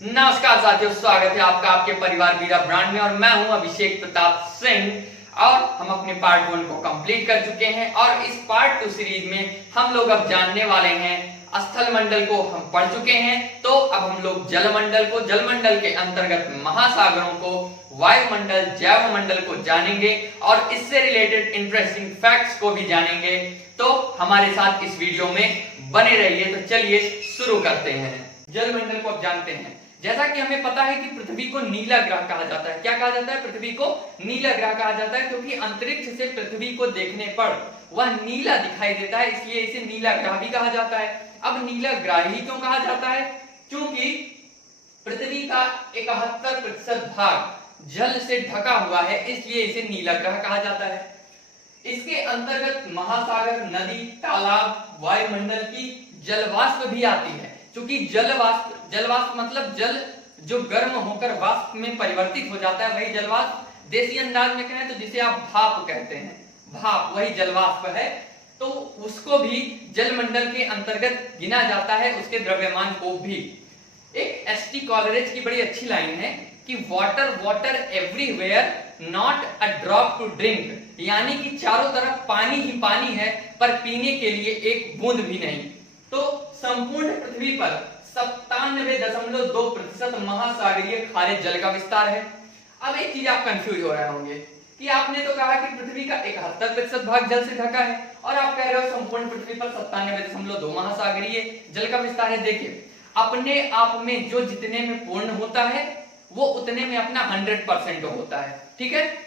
नमस्कार साथियों, स्वागत है आपका आपके परिवार वीरा ब्रांड में। और मैं हूं अभिषेक प्रताप सिंह और हम अपने पार्ट 1 को कंप्लीट कर चुके हैं और इस पार्ट 2 सीरीज में हम लोग अब जानने वाले हैं। स्थल मंडल को हम पढ़ चुके हैं, तो अब हम लोग जल मंडल के अंतर्गत महासागरों को, वायुमंडल, जैव मंडल को जानेंगे और इससे रिलेटेड इंटरेस्टिंग फैक्ट्स को भी जानेंगे। तो हमारे साथ इस वीडियो में बने रहिए। तो चलिए शुरू करते हैं। जल मंडल को अब जानते हैं। जैसा कि हमें पता है कि पृथ्वी को नीला ग्रह कहा जाता है। क्या कहा जाता है? पृथ्वी को नीला ग्रह कहा जाता है, क्योंकि अंतरिक्ष से पृथ्वी को देखने पर वह नीला दिखाई देता है, इसलिए इसे नीला ग्रह भी कहा जाता है। अब नीला ग्रह ही क्यों कहा जाता है? क्योंकि पृथ्वी का 71% भाग जल से ढका हुआ है, इसलिए इसे नीला ग्रह कहा जाता है। इसके अंतर्गत महासागर, नदी, तालाब, वायुमंडल की जलवाष्प भी आती है। क्योंकि जलवाष्प मतलब जल जो गर्म होकर वाष्प में परिवर्तित हो जाता है, वही जलवाष्प। देसी अंदाज में कहें तो जिसे आप भाप कहते हैं, भाप वही जलवाष्प है। तो उसको भी जलमंडल के अंतर्गत गिना जाता है, उसके द्रव्यमान को भी। एक एसटी कॉलरेज की बड़ी अच्छी लाइन है कि water water everywhere, not a drop to drink, यानी कि चारों तरफ पानी ही पानी है, पर पीने के लिए एक बूंद भी नहीं। तो संपूर्ण पृथ्वी पर 97.2% महासागरीय खारे जल का विस्तार है। अब एक चीज आप कंफ्यूज हो रहे होंगे कि आपने तो कहा कि पृथ्वी का 71% भाग जल से ढका है और आप कह रहे हो संपूर्ण पृथ्वी पर 97.2 महासागरीय जल का विस्तार है। देखिए, अपने आप में जो जितने में पूर्ण होता है वो उतने में अपना 100% होता है। ठीक है,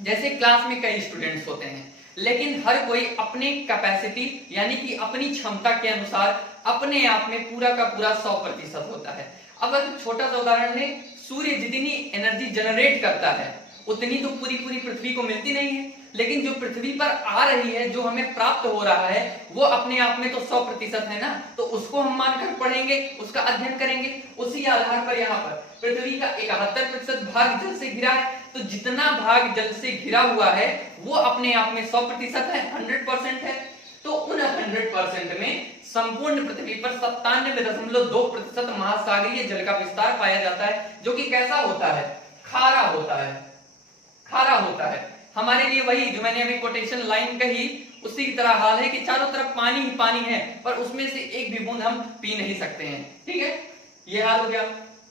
जैसे क्लास में कई स्टूडेंट्स होते हैं, लेकिन हर कोई अपनी कैपेसिटी यानी कि अपनी क्षमता के अनुसार अपने आप में पूरा का पूरा 100% होता है। अब अगर छोटा सा उदाहरण लें, सूर्य जितनी एनर्जी जनरेट करता है उतनी तो पूरी पृथ्वी को मिलती नहीं है, लेकिन जो पृथ्वी पर आ रही है, जो हमें प्राप्त हो रहा है, वो अपने आप में तो 100% है ना। तो उसको हम मानकर पढ़ेंगे, उसका अध्ययन करेंगे। उसी आधार पर यहाँ पर पृथ्वी का 71% भाग जल से घिरा है, तो जितना भाग जल से घिरा हुआ है वो अपने आप में 100% है, 100% है। तो उन 100% में संपूर्ण पृथ्वी पर 97.2% महासागरीय जल का विस्तार पाया जाता है, जो कि कैसा होता है? खारा होता है, खारा होता है। हमारे लिए वही जो मैंने अभी कोटेशन लाइन कही, उसी की तरह हाल है कि चारों तरफ पानी ही पानी है, पर उसमें से एक भी बूंद हम पी नहीं सकते हैं। ठीक है, ये हाल हो गया।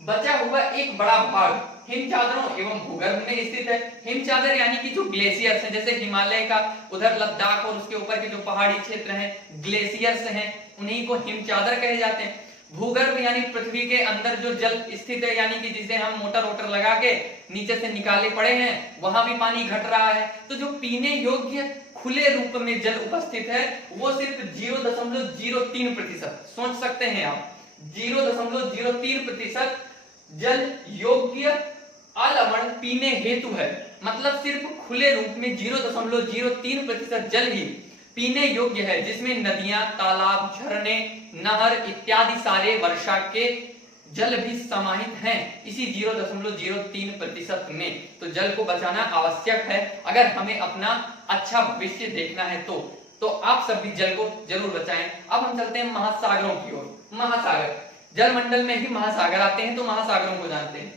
बचा हुआ एक बड़ा भाग हिम चादरों एवं भूगर्भ में स्थित है। हिम चादर यानी कि जो ग्लेशियर्स हैं, जैसे हिमालय का उधर लद्दाख और उसके ऊपर के जो पहाड़ी क्षेत्र हैं, ग्लेशियर्स हैं, उन्हीं को हिम चादर कहे जाते हैं। भूगर्भ यानी पृथ्वी के अंदर जो जल स्थित है, यानी कि जिसे हम मोटर वोटर लगा के नीचे से निकाले पड़े हैं, वहां भी पानी घट रहा है। तो जो पीने योग्य खुले रूप में जल उपस्थित है वो सिर्फ 0.03%। सोच सकते हैं आप, 0.03% जल योग्य अलवण पीने हेतु है। मतलब सिर्फ खुले रूप में 0.03% जल ही पीने योग्य है, जिसमें नदियां, तालाब, झरने, नहर इत्यादि सारे वर्षा के जल भी समाहित हैं इसी 0.03% में। तो जल को बचाना आवश्यक है अगर हमें अपना अच्छा भविष्य देखना है। तो आप सब भी जल को जरूर बचाएं। अब हम चलते हैं महासागरों की ओर। महासागर, जल मंडल में ही महासागर आते हैं, तो महासागरों को जानते हैं।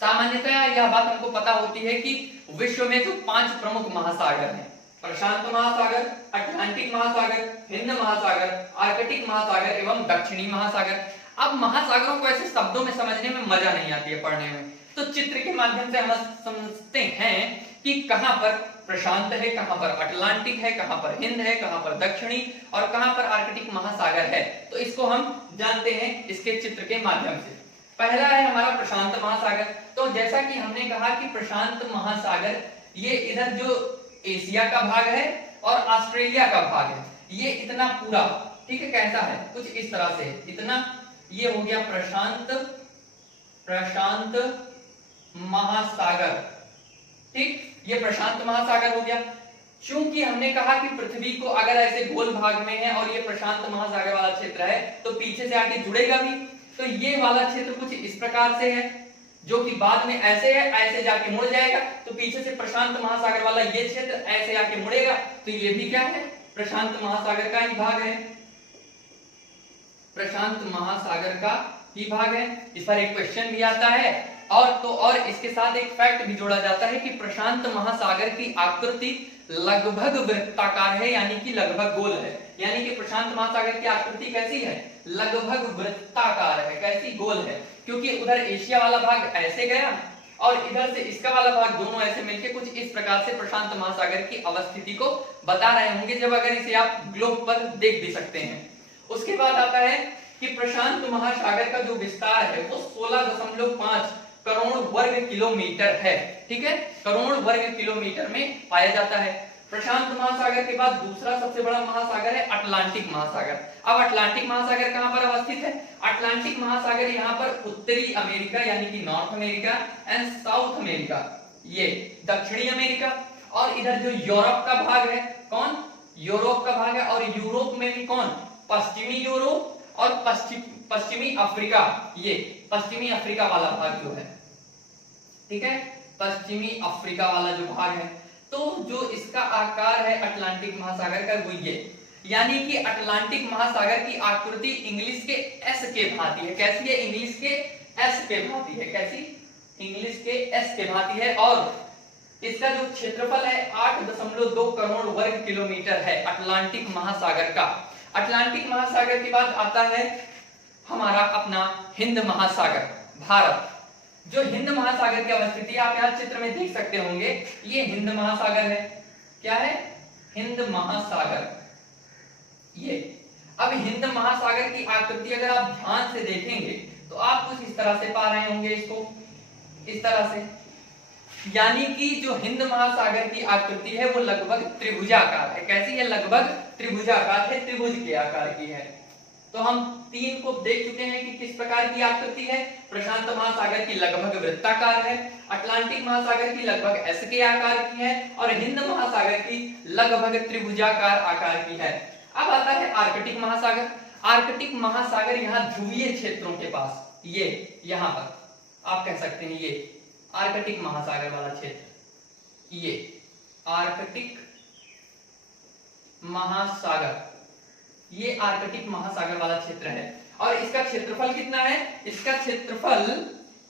सामान्यतः यह बात हमको पता होती है कि विश्व में जो 5 प्रमुख महासागर हैं, प्रशांत महासागर, अटलांटिक महासागर, हिंद महासागर, आर्कटिक महासागर एवं दक्षिणी महासागर। अब महासागरों को ऐसे शब्दों में समझने में मजा नहीं आती है पढ़ने में, तो चित्र के माध्यम से हम समझते हैं कि कहां पर प्रशांत है, कहां पर अटलांटिक है, कहां पर हिंद है, कहां पर दक्षिणी और कहां पर आर्कटिक महासागर है। तो इसको हम जानते हैं इसके चित्र के माध्यम से। पहला है हमारा प्रशांत महासागर। तो जैसा कि हमने कहा कि प्रशांत महासागर ये इधर जो एशिया का भाग है और ऑस्ट्रेलिया का भाग है, ये इतना पूरा, ठीक है, कैसा है? कुछ इस तरह से इतना, ये हो गया प्रशांत महासागर। ठीक, ये प्रशांत महासागर हो गया। चूंकि हमने कहा कि पृथ्वी को अगर ऐसे गोल भाग में है और ये प्रशांत महासागर वाला क्षेत्र है, तो पीछे से आके जुड़ेगा भी। तो ये वाला क्षेत्र कुछ इस प्रकार से है, जो कि बाद में ऐसे है, ऐसे जाके मुड़ जाएगा। तो पीछे से प्रशांत महासागर वाला ये क्षेत्र ऐसे आके मुड़ेगा, तो ये भी क्या है? प्रशांत महासागर का ही भाग है, प्रशांत महासागर का ही भाग है। इस पर एक क्वेश्चन भी आता है और इसके साथ एक फैक्ट भी जोड़ा जाता है कि प्रशांत महासागर की आकृति लगभग वृत्ताकार है, यानी कि लगभग गोल है। यानी कि प्रशांत महासागर की आकृति कैसी है? लगभग वृत्ताकार है। कैसी? गोल है। क्योंकि उधर एशिया वाला भाग ऐसे गया और इधर से इसका वाला भाग, दोनों ऐसे मिलके कुछ इस प्रकार से प्रशांत महासागर की अवस्थिति को बता रहे होंगे, जब अगर इसे आप ग्लोब पर देख भी सकते हैं। उसके बाद आता है कि प्रशांत महासागर का जो विस्तार है वो 16.5 करोड़ वर्ग किलोमीटर है। ठीक है, करोड़ वर्ग किलोमीटर में पाया जाता है। प्रशांत महासागर के बाद दूसरा सबसे बड़ा महासागर है अटलांटिक महासागर। अब अटलांटिक महासागर कहां पर अवस्थित है? अटलांटिक महासागर यहां पर उत्तरी अमेरिका यानी कि north America and south America, ये दक्षिणी अमेरिका, और इधर जो यूरोप का भाग है, कौन? यूरोप का भाग है, और यूरोप में भी कौन? पश्चिमी यूरोप और पश्चिमी अफ्रीका, ये पश्चिमी अफ्रीका वाला भाग जो है, ठीक है, पश्चिमी अफ्रीका वाला जो भाग है, तो जो इसका आकार है अटलांटिक महासागर का वो ये, यानी कि अटलांटिक महासागर की आकृति इंग्लिश के एस के भांति है। कैसी है? इंग्लिश के एस के भांति है। कैसी? इंग्लिश के एस के भांति है। और इसका जो क्षेत्रफल है 8.2 करोड़ वर्ग किलोमीटर है अटलांटिक महासागर का। अटलांटिक महासागर के बाद आता है हमारा अपना हिंद महासागर, भारत। जो हिंद महासागर की अवस्थिति आप यहाँ चित्र में देख सकते होंगे, ये हिंद महासागर है। क्या है? हिंद महासागर। ये अब हिंद महासागर की आकृति अगर आप ध्यान से देखेंगे तो आप कुछ इस तरह से पा रहे होंगे, इसको इस तरह से, यानी कि जो हिंद महासागर की आकृति है वो लगभग त्रिभुजाकार है। कैसी है? लगभग त्रिभुजाकार है, त्रिभुज के आकार की है। तो हम तीन को देख चुके हैं कि किस प्रकार की आकृति है। प्रशांत महासागर की लगभग वृत्ताकार है, अटलांटिक महासागर की लगभग एस के आकार की है, और हिंद महासागर की लगभग त्रिभुजाकार आकार की है। अब आता है आर्कटिक महासागर। आर्कटिक महासागर यहाँ ध्रुवीय क्षेत्रों के पास, ये यहाँ पर आप कह सकते हैं, ये आर्कटिक महासागर वाला क्षेत्र, ये आर्कटिक महासागर, ये आर्कटिक महासागर वाला क्षेत्र है। और इसका क्षेत्रफल कितना है? इसका क्षेत्रफल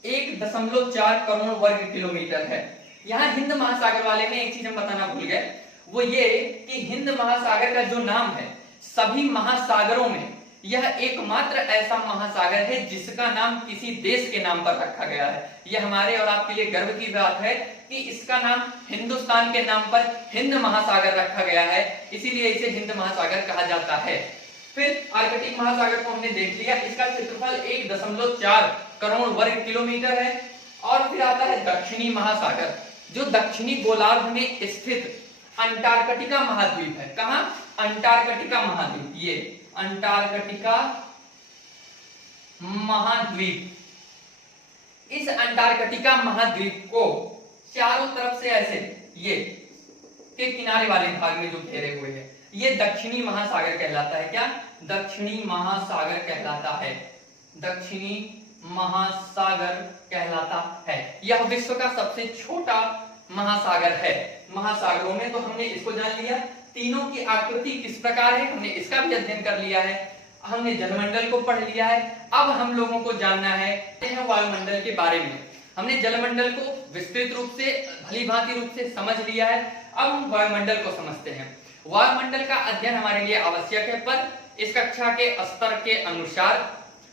1.4 करोड़ वर्ग किलोमीटर है। यहाँ हिंद महासागर वाले में एक चीज हम बताना भूल गए, वो ये कि हिंद महासागर का जो नाम है, सभी महासागरों में यह एकमात्र ऐसा महासागर है जिसका नाम किसी देश के नाम पर रखा गया है। यह हमारे और आपके लिए गर्व की बात है कि इसका नाम हिंदुस्तान के नाम पर हिंद महासागर रखा गया है, इसीलिए इसे हिंद महासागर कहा जाता है। फिर आर्कटिक महासागर को हमने देख लिया, इसका क्षेत्रफल 1.4 करोड़ वर्ग किलोमीटर है। और फिर आता है दक्षिणी महासागर, जो दक्षिणी गोलार्ध में स्थित अंटार्कटिका महाद्वीप है। कहां? अंटार्कटिका महाद्वीप, ये अंटार्कटिका महाद्वीप। इस अंटार्कटिका महाद्वीप को चारों तरफ से ऐसे ये के किनारे वाले भाग में जो घेरे हुए है, ये दक्षिणी महासागर कहलाता है। क्या? दक्षिणी महासागर कहलाता है। दक्षिणी महासागर कहलाता है। यह विश्व का सबसे छोटा महासागर है महासागरों में। तो हमने इसको जान लिया, तीनों की आकृति किस प्रकार है हमने इसका भी अध्ययन कर लिया है, हमने जलमंडल को पढ़ लिया है। अब हम लोगों को जानना है वायुमंडल के बारे में। हमने जलमंडल को विस्तृत रूप से, भली भांति रूप से समझ लिया है। अब हम वायुमंडल को समझते हैं। वायुमंडल का अध्ययन हमारे लिए आवश्यक है, पर इस कक्षा के स्तर के अनुसार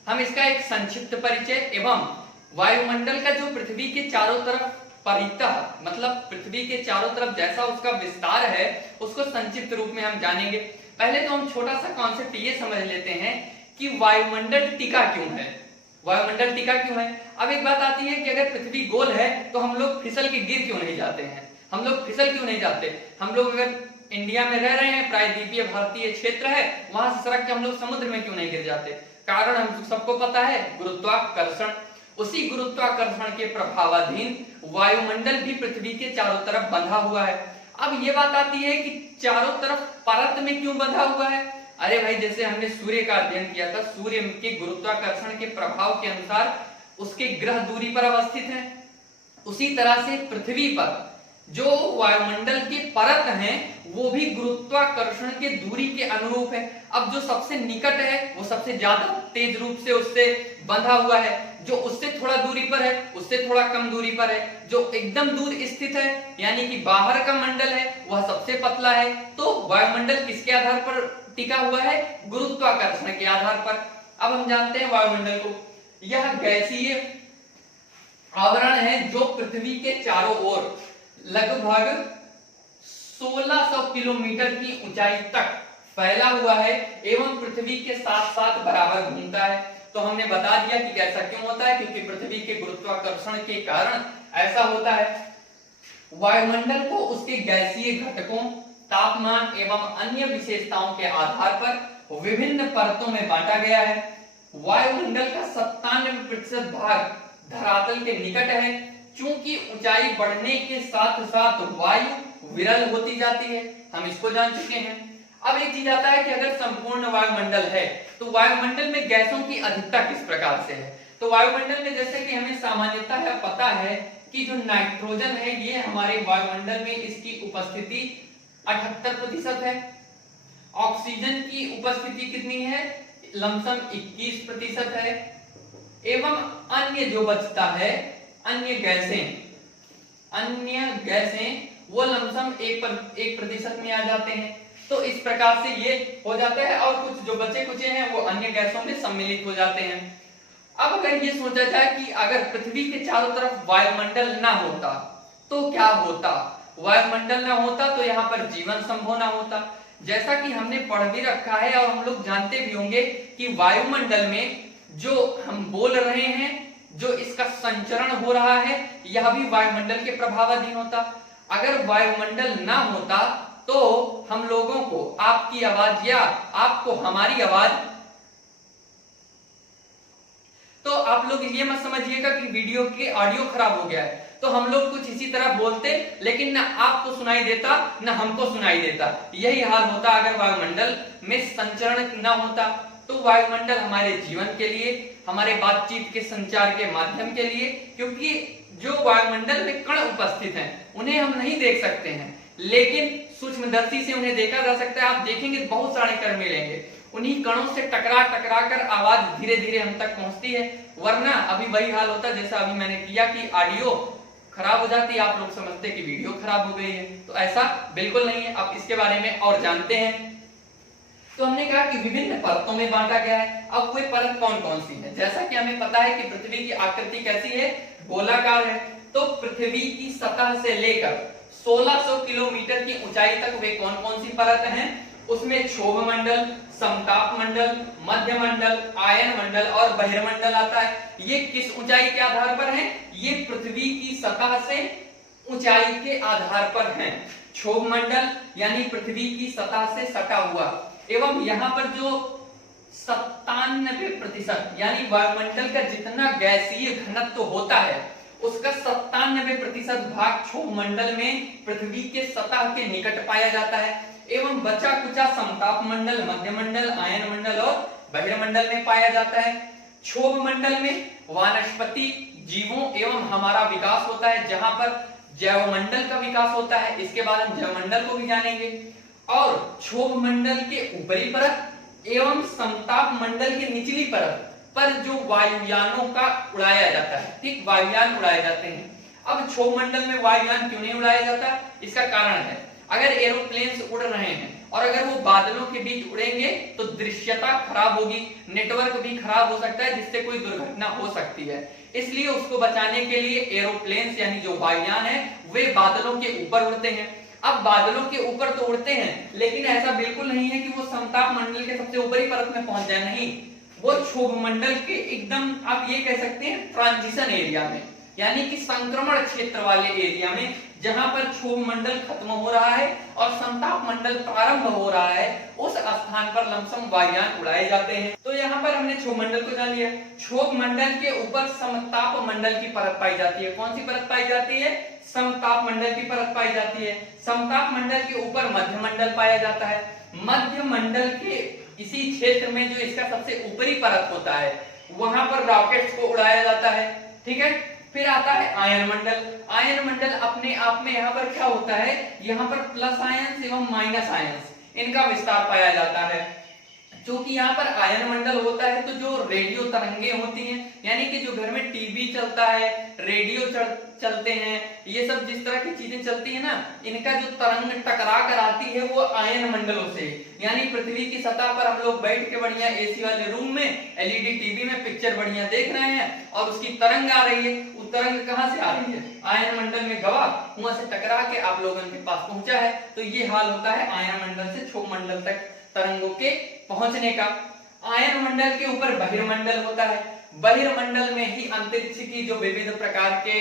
हम इसका एक संक्षिप्त परिचय एवं वायुमंडल का जो पृथ्वी के चारों तरफ परितः, मतलब पृथ्वी के चारों तरफ जैसा उसका विस्तार है, उसको संक्षिप्त रूप में हम जानेंगे। पहले तो हम छोटा सा कॉन्सेप्ट ये समझ लेते हैं कि वायुमंडल टिका क्यों है। वायुमंडल टिका क्यों है? अब एक बात आती है कि अगर पृथ्वी गोल है तो हम लोग फिसल के गिर क्यों नहीं जाते हैं? हम लोग फिसल क्यों नहीं जाते? हम लोग अगर इंडिया में रह रहे हैं, प्रायद्वीपीय भारतीय क्षेत्र है, वहां से सड़क के हम लोग समुद्र में क्यों नहीं गिर जाते? कारण हम सबको पता है, गुरुत्वाकर्षण। उसी गुरुत्वाकर्षण के प्रभावाधीन वायुमंडल भी पृथ्वी के चारों तरफ बंधा हुआ है। अब ये बात आती है कि चारों तरफ परत में क्यों बंधा हुआ है? अरे भाई, जैसे हमने सूर्य का अध्ययन किया था, सूर्य के गुरुत्वाकर्षण के प्रभाव के अनुसार उसके ग्रह दूरी पर अवस्थित हैं। उसी तरह से पृथ्वी पर जो वायुमंडल की परत हैं वो भी गुरुत्वाकर्षण के दूरी के अनुरूप है। अब जो सबसे निकट है वो सबसे ज्यादा तेज रूप से उससे बंधा हुआ है, जो उससे थोड़ा दूरी पर है उससे थोड़ा कम दूरी पर है, जो एकदम दूर स्थित है यानी कि बाहर का मंडल है वह सबसे पतला है। तो वायुमंडल किसके आधार पर टिका हुआ है? गुरुत्वाकर्षण के आधार पर। अब हम जानते हैं वायुमंडल को, यह गैसीय आवरण है जो पृथ्वी के चारों ओर लगभग 1600 किलोमीटर की ऊंचाई तक फैला हुआ है एवं पृथ्वी के साथ साथ बराबर घूमता है। तो हमने बता दिया कि ऐसा क्यों होता है, क्योंकि पृथ्वी के गुरुत्वाकर्षण के कारण ऐसा होता है। वायुमंडल को उसके गैसीय घटकों, तापमान एवं अन्य विशेषताओं के आधार पर विभिन्न परतों में बांटा गया है। वायुमंडल का 97% भाग धरातल के निकट है। चूंकि ऊंचाई बढ़ने के साथ साथ वायु विरल होती जाती है, हम इसको जान चुके हैं। अब एक चीज आता है कि अगर संपूर्ण वायुमंडल है तो वायुमंडल में गैसों की अधिकता किस प्रकार से है। तो वायुमंडल में जैसे कि हमें सामान्यतः पता है कि जो नाइट्रोजन है ये हमारे वायुमंडल में इसकी उपस्थिति 78% है। ऑक्सीजन की उपस्थिति कितनी है? लमसम 21% है। एवं अन्य जो बचता है अन्य गैसें वो लमसम 1% में आ जाते हैं। तो इस प्रकार से ये हो जाता है और कुछ जो बचे कुचे हैं वो अन्य गैसों में सम्मिलित हो जाते हैं। अब अगर ये सोचा जाए कि अगर पृथ्वी के चारों तरफ वायुमंडल ना होता तो क्या होता? वायुमंडल ना होता तो यहाँ पर जीवन संभव ना होता। जैसा कि हमने पढ़ भी रखा है और हम लोग जानते भी होंगे कि वायुमंडल में जो हम बोल रहे हैं, जो इसका संचरण हो रहा है, यह भी वायुमंडल के प्रभावाधीन होता। अगर वायुमंडल ना होता तो हम लोगों को आपकी आवाज या आपको हमारी आवाज, तो आप लोग ये मत समझिएगा कि वीडियो के ऑडियो खराब हो गया है, तो हम लोग कुछ इसी तरह बोलते लेकिन ना आपको सुनाई देता ना हमको सुनाई देता। यही हाल होता अगर वायुमंडल में संचरण ना होता। तो वायुमंडल हमारे जीवन के लिए, हमारे बातचीत के संचार के माध्यम के लिए, क्योंकि जो वायुमंडल में कण उपस्थित हैं उन्हें हम नहीं देख सकते हैं लेकिन सूक्ष्मदर्शी से उन्हें देखा जा सकता है। आप देखेंगे बहुत सारे कण मिलेंगे, उन्हीं कणों से टकरा कर आवाज धीरे धीरे हम तक पहुंचती है। वरना अभी वही हाल होता जैसा अभी मैंने किया कि ऑडियो खराब हो जाती, आप लोग समझते कि वीडियो खराब हो गई है, तो ऐसा बिल्कुल नहीं है। अब इसके बारे में और जानते हैं। तो हमने कहा कि विभिन्न परतों में बांटा गया है। अब कोई परत कौन कौन सी है? जैसा कि हमें पता है कि पृथ्वी की आकृति कैसी है? गोलाकार है। तो पृथ्वी की सतह से लेकर 1600 किलोमीटर की ऊंचाई तक वे कौन कौन सी परत हैं? उसमें क्षोभ मंडल, समताप मंडल, मध्य मंडल, आयन मंडल और बहिर्मंडल आता है। ये किस ऊंचाई के आधार पर हैं? ये पृथ्वी की सतह से ऊंचाई के आधार पर हैं। क्षोभ मंडल यानी पृथ्वी की सतह से सटा हुआ, एवं यहाँ पर जो 97% यानी वायुमंडल का जितना गैसीय घनत्व होता है उसका 97% भाग क्षोभ मंडल में पृथ्वी के सतह के निकट पाया जाता है। एवं बचा कुचा समताप मंडल, मध्य मंडल, आयन मंडल और बहिर्मंडल में पाया जाता है। क्षोभ मंडल में वानस्पति जीवों एवं हमारा विकास होता है, जहां पर जैवमंडल का विकास होता है। इसके बाद हम जैवमंडल को भी जानेंगे। और क्षोभ मंडल के ऊपरी परत एवं समताप मंडल के निचली परत पर जो वायुयानों का उड़ाया जाता है, ठीक, वायुयान उड़ाए जाते हैं। अब क्षोभ मंडल में वायुयान क्यों नहीं उड़ाया जाता? इसका कारण है, अगर एरोप्लेन उड़ रहे हैं और अगर वो बादलों के बीच उड़ेंगे तो दृश्यता खराब होगी, नेटवर्क भी खराब हो सकता है, जिससे कोई दुर्घटना हो सकती है। इसलिए उसको बचाने के लिए एरोप्लेन यानी जो वायुयान है वे बादलों के ऊपर उड़ते हैं। अब बादलों के ऊपर तो उड़ते हैं लेकिन ऐसा बिल्कुल नहीं है कि वो समताप मंडल के सबसे ऊपरी परत में पहुंच जाए, नहीं, वो क्षोभ मंडल के एकदम आप ये कह सकते हैं ट्रांजिशन एरिया में, यानी कि संक्रमण क्षेत्र वाले एरिया में, जहां पर क्षोभ मंडल खत्म हो रहा है और समताप मंडल प्रारंभ हो रहा है, उस स्थान पर लमसम वायुयान उड़ाए जाते हैं। तो यहाँ पर हमने क्षोभ मंडल को जान लिया। क्षोभ मंडल के ऊपर समताप मंडल की परत पाई जाती है। कौन सी परत पाई जाती है? समताप मंडल की परत पाई जाती है। समताप मंडल के ऊपर मध्य मंडल पाया जाता है। मध्य मंडल के इसी क्षेत्र में जो इसका सबसे ऊपरी परत होता है वहां पर रॉकेट्स को उड़ाया जाता है, ठीक है। फिर आता है आयन मंडल। आयन मंडल अपने आप में यहाँ पर क्या होता है, यहाँ पर प्लस आयंस एवं माइनस आयंस इनका विस्तार पाया जाता है। क्योंकि यहाँ पर आयन मंडल होता है तो जो रेडियो तरंगे होती हैं, यानी कि जो घर में टीवी चलता है, रेडियो चलते हैं, ये सब जिस तरह की चीजें चलती है ना, इनका जो तरंग टकरा कर आती है वो आयन मंडलों से, यानी पृथ्वी की सतह पर हम लोग बैठ के बढ़िया एसी वाले रूम में एलईडी टीवी में पिक्चर बढ़िया देख रहे हैं और उसकी तरंग आ रही है, वो तरंग कहाँ से आ रही है, आयन मंडल में गवा, वहां से टकरा के आप लोगों के पास पहुंचा है। तो ये हाल होता है आयन मंडल से क्षोभ मंडल तक तरंगों के पहुंचने का। आयन मंडल के ऊपर बहिर्मंडल होता है। बहिर्मंडल में ही अंतरिक्ष की जो विविध प्रकार के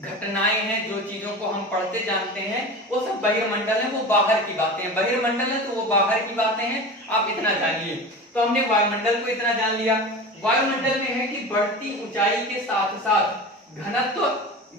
घटनाएं हैं, जो चीजों को हम पढ़ते जानते हैं, वो सब बहिर्मंडल है, वो बाहर की बातें हैं। बहिर्मंडल है तो वो बाहर की बातें हैं, आप इतना जानिए। तो हमने वायुमंडल को इतना जान लिया। वायुमंडल में है कि बढ़ती ऊंचाई के साथ साथ घनत्व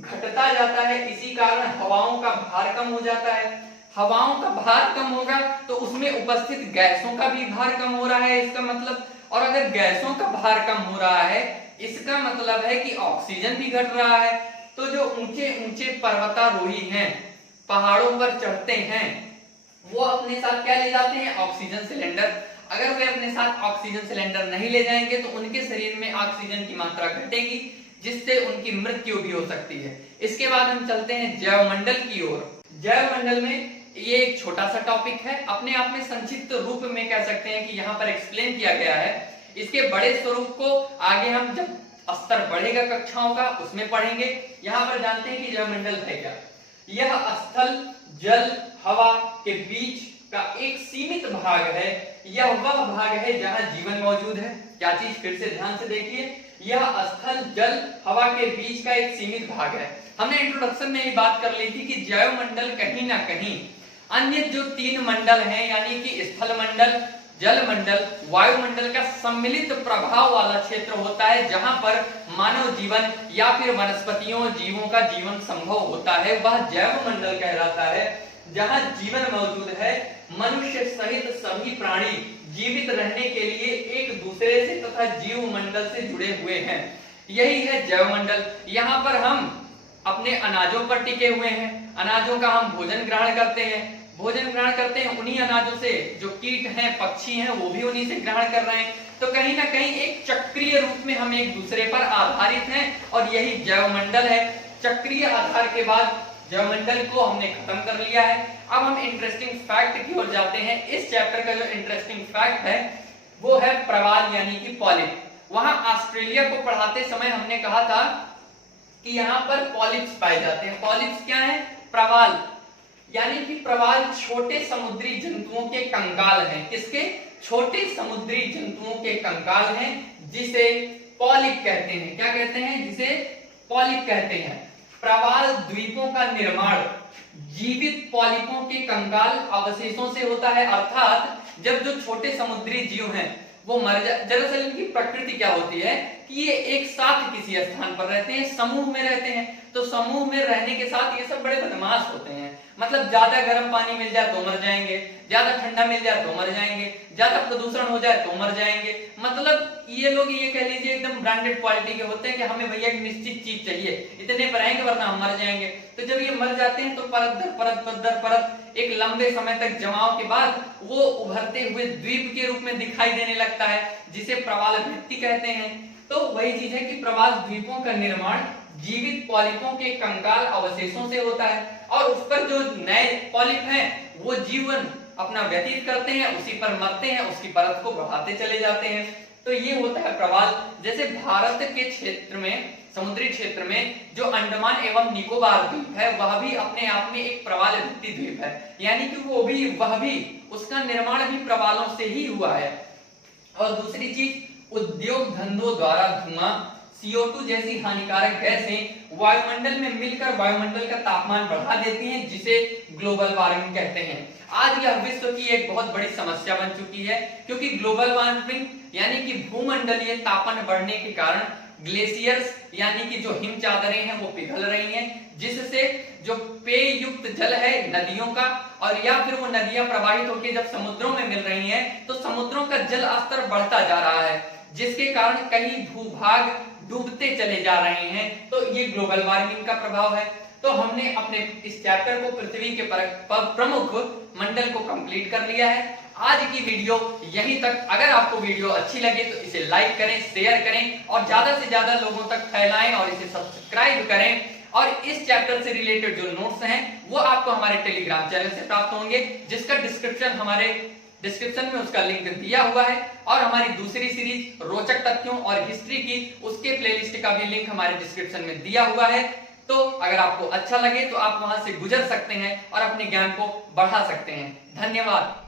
घटता जाता है, इसी कारण हवाओं का भार कम हो जाता है। हवाओं का भार कम होगा तो उसमें उपस्थित गैसों का भी भार कम हो रहा है, इसका मतलब, और अगर गैसों का भार कम हो रहा है इसका मतलब है कि ऑक्सीजन भी घट रहा है। तो जो ऊंचे ऊंचे पर्वतारोही हैं, पहाड़ों पर चढ़ते हैं, वो अपने साथ क्या ले जाते हैं, ऑक्सीजन सिलेंडर। अगर वे अपने साथ ऑक्सीजन सिलेंडर नहीं ले जाएंगे तो उनके शरीर में ऑक्सीजन की मात्रा घटेगी, जिससे उनकी मृत्यु भी हो सकती है। इसके बाद हम चलते हैं जैवमंडल की ओर। जैवमंडल में ये एक छोटा सा टॉपिक है, अपने आप में संक्षिप्त रूप में कह सकते हैं कि यहाँ पर एक्सप्लेन किया गया है। इसके बड़े स्वरूप को आगे हम जब स्तर बढ़ेगा कक्षाओं का उसमें पढ़ेंगे। यहाँ पर जानते हैं कि जैवमंडल है क्या। यह स्थल, जल, हवा के बीच का एक सीमित भाग है। यह वह भाग है जहाँ जीवन मौजूद है। क्या चीज, फिर से ध्यान से देखिए, यह स्थल, जल, हवा के बीच का एक सीमित भाग है। हमने इंट्रोडक्शन में ये बात कर ली थी कि जैवमंडल कहीं ना कहीं अन्य जो तीन मंडल हैं, यानी कि स्थल मंडल, जल मंडल, वायुमंडल का सम्मिलित प्रभाव वाला क्षेत्र होता है, जहां पर मानव जीवन या फिर वनस्पतियों, जीवों का जीवन संभव होता है, वह जैवमंडल कहलाता है। जहां जीवन मौजूद है, मनुष्य सहित सभी प्राणी जीवित रहने के लिए एक दूसरे से तथा जीव मंडल से जुड़े हुए हैं, यही है जैवमंडल। यहाँ पर हम अपने अनाजों पर टिके हुए हैं, अनाजों का हम भोजन ग्रहण करते हैं, भोजन ग्रहण करते हैं उन्हीं अनाजों से, जो कीट हैं, पक्षी हैं, वो भी उन्हीं से ग्रहण कर रहे हैं। तो कहीं ना कहीं एक चक्रीय रूप में हम एक दूसरे पर आधारित हैं और यही जैवमंडल है। चक्रीय आधार के बाद जैवमंडल को हमने खत्म कर लिया है। अब हम इंटरेस्टिंग फैक्ट की ओर जाते हैं। इस चैप्टर का जो इंटरेस्टिंग फैक्ट है वो है प्रवाल यानी कि पॉलिप। वहां ऑस्ट्रेलिया को पढ़ाते समय हमने कहा था कि यहाँ पर पॉलिप्स पाए जाते हैं। पॉलिप्स क्या है, प्रवाल, यानी कि प्रवाल छोटे समुद्री जंतुओं के कंकाल हैं। किसके, छोटे समुद्री जंतुओं के कंकाल हैं, जिसे पॉलिप कहते हैं। क्या कहते हैं, जिसे पॉलिप कहते हैं। प्रवाल द्वीपों का निर्माण जीवित पॉलिपों के कंकाल अवशेषों से होता है, अर्थात जब जो छोटे समुद्री जीव हैं वो मर जाए। दरअसल इनकी प्रकृति क्या होती है कि ये एक साथ किसी स्थान पर रहते हैं, समूह में रहते हैं। तो समूह में रहने के साथ ये सब बड़े बदमाश होते हैं। मतलब ज्यादा गर्म पानी मिल जाए तो मर जाएंगे, ज्यादा ठंडा मिल जाए तो मर जाएंगे, ज्यादा प्रदूषण हो जाए तो मर जाएंगे। मतलब ये लोग ये कह लीजिए एकदम ब्रांडेड क्वालिटी के होते हैं कि हमें भैया एक निश्चित चीज चाहिए, इतने पर रहेंगे वरना हम मर जाएंगे। तो जब ये मर जाते हैं तो परत दर परत एक लंबे समय तक जमाव के बाद वो उभरते हुए द्वीप के रूप में दिखाई देने लगता है, जिसे प्रवाल भित्ति कहते हैं। तो वही चीज है कि प्रवाल द्वीपों का निर्माण जीवित पॉलिपों के कंकाल अवशेषों से होता है और उस पर जो नए पॉलिप हैं वो जीवन अपना व्यतीत करते हैं, उसी पर मरते हैं, उसकी परत को बढ़ाते चले जाते हैं। तो ये होता है प्रवाल। जैसे भारत के क्षेत्र में, समुद्री क्षेत्र में जो अंडमान एवं निकोबार द्वीप है वह भी अपने आप में एक प्रवाल भित्ति द्वीप है, यानी कि वह भी उसका निर्माण भी प्रवालों से ही हुआ है। और दूसरी चीज, उद्योग धंधों द्वारा धुआं, CO2 जैसी हानिकारक गैसें वायुमंडल में मिलकर वायुमंडल का तापमान बढ़ा देती हैं, जिसे ग्लोबल वार्मिंग कहते हैं। आज यह विश्व की एक बहुत बड़ी समस्या बन चुकी है, क्योंकि ग्लोबल वार्मिंग यानी कि भूमंडलीय तापन बढ़ने के कारण ग्लेशियर्स यानी कि जो हिम चादरें हैं वो पिघल रही हैं, जिससे जो पेय युक्त जल है नदियों का, और या फिर वो नदियां प्रवाहित होकर जब समुद्रों में मिल रही हैं तो समुद्रों का जल स्तर बढ़ता जा रहा है, जिसके कारण कई भूभाग डूबते चले जा रहे हैं, तो ये ग्लोबल वार्मिंग का प्रभाव है। तो हमने अपने इस चैप्टर को पृथ्वी के प्रमुख मंडल को कंप्लीट कर लिया है। आज की वीडियो यहीं तक। अगर आपको वीडियो अच्छी लगे तो इसे लाइक करें, शेयर करें और ज्यादा से ज्यादा लोगों तक फैलाएं और इसे सब्सक्राइब करें। और इस चैप्टर से रिलेटेड जो नोट्स हैं वो आपको हमारे टेलीग्राम चैनल से प्राप्त होंगे, जिसका डिस्क्रिप्शन में उसका लिंक दिया हुआ है। और हमारी दूसरी सीरीज रोचक तथ्यों और हिस्ट्री की, उसके प्लेलिस्ट का भी लिंक हमारे डिस्क्रिप्शन में दिया हुआ है। तो अगर आपको अच्छा लगे तो आप वहां से गुजर सकते हैं और अपने ज्ञान को बढ़ा सकते हैं। धन्यवाद।